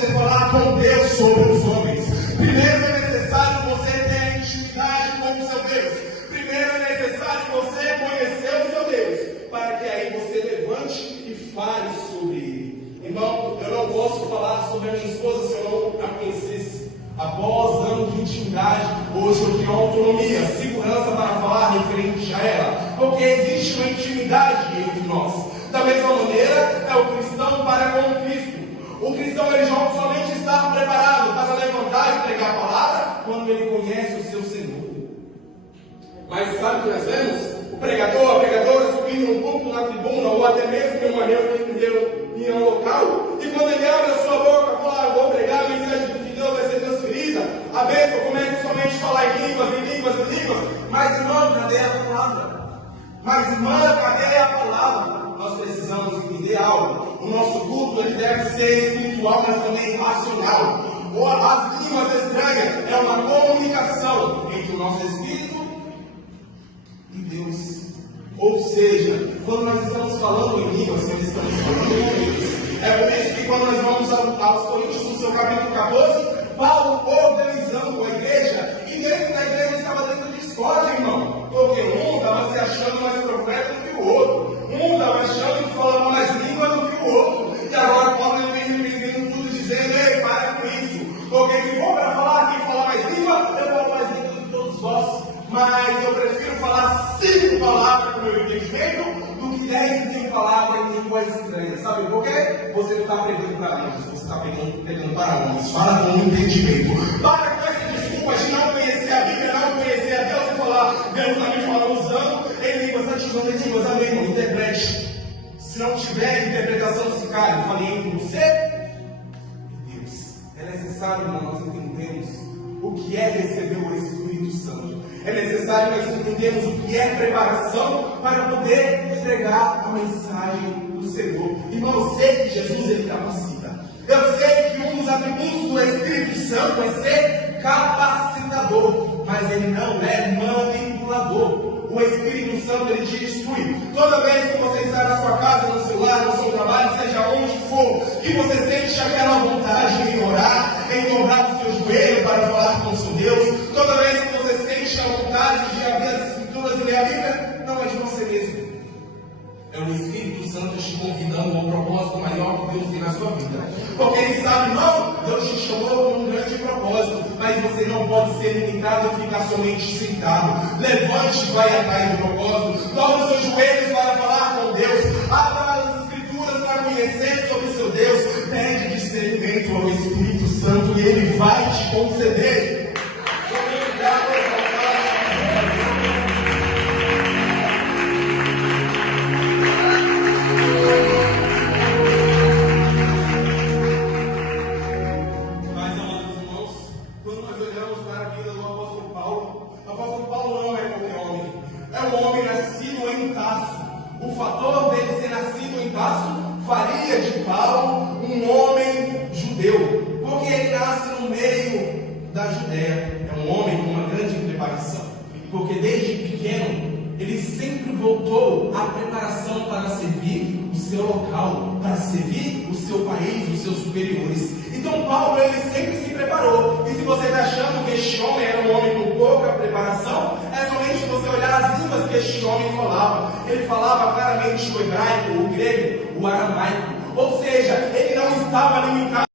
você falar com Deus sobre os homens. Primeiro é necessário você ter intimidade com o seu Deus. Primeiro é necessário você conhecer o seu Deus, para que aí você levante e fale sobre ele. Irmão, eu não posso falar sobre a minha esposa se eu não a conhecesse. Após anos de intimidade, hoje eu tenho autonomia, segurança para falar referente a ela, porque existe uma intimidade entre nós. Da mesma maneira, é o cristão para com o Cristo. O cristão ele já somente está preparado para levantar e pregar a palavra quando ele conhece o seu Senhor. Mas sabe o que nós vemos? O pregador, a pregadora subindo no púlpito, na tribuna, ou até mesmo em uma reunião local, e quando ele abre a sua boca e fala, vou pregar, a mensagem de Deus vai ser transferida, a bênção começa somente a falar em línguas, mas irmão, cadê a palavra? Mas irmã, cadê a palavra? Nós precisamos entender algo. O nosso culto ele deve ser espiritual, mas também racional. As línguas estranhas é uma comunicação entre o nosso espírito e Deus. Ou seja, quando nós estamos falando em línguas, nós estamos falando em Deus. É por isso que quando nós vamos aos Coríntios, no seu capítulo 14, Paulo organizando a igreja, e dentro da igreja estava tendo discórdia, irmão. Porque um estava se achando mais profeta do que o outro. Um estava achando que falava mais língua do que o outro. E agora Paulo vem repreendendo tudo, dizendo, ei, para com isso. Porque se for para falar aqui, falar mais língua, eu falo mais língua do que todos vós. Mas eu prefiro falar 5 palavras com o meu entendimento do que 10.000 palavras em língua estranha. Sabe por quê? Você não está pregando para língua, você está pregando para homens. Fala com o entendimento. Para com essa desculpa de não conhecer a Bíblia, não conhecer a Deus e falar, Deus está me falando usando em línguas, ativando em línguas, amém, irmão? Interprete. Se não tiver interpretação desse cara, eu falei entre você e Deus. É necessário, irmão, nós entendemos o que é receber o Espírito Santo. É necessário nós entendermos o que é preparação para poder entregar a mensagem do Senhor. Irmão, eu sei que Jesus ele capacita. Eu sei que um dos atributos do Espírito Santo é ser capacitador, mas ele não é manipulador. O Espírito Santo ele te instrui. Toda vez que você está na sua casa, no seu lar, no seu trabalho, seja onde for, que você sente aquela vontade em orar, em dobrar o seu joelho para falar com o seu Deus, toda vez que você sente a vontade de abrir as Escrituras e ler a Bíblia, não é de você mesmo. É o Espírito Santo te convidando ao propósito maior que Deus tem na sua vida. Porque Ele sabe, não, Deus te chamou com um grande propósito, mas você não pode ser limitado e ficar somente sentado. Levante e vai atrás do propósito. Dobre os seus joelhos para falar com Deus. Abra as Escrituras para conhecer sobre o seu Deus. Pede discernimento ao Espírito Santo e Ele vai te conceder. O fator dele ser nascido em Tarso faria de Paulo um homem judeu, porque ele nasce no meio da Judéia. É um homem com uma grande preparação, porque desde pequeno ele sempre voltou à preparação para servir o seu local, para servir o seu país, os seus superiores. Então Paulo ele sempre se preparou. E se você está achando que este homem era um homem com pouca preparação, é somente você olhar as línguas que este homem falava. Ele falava claramente o hebraico, o grego, o aramaico. Ou seja, ele não estava limitado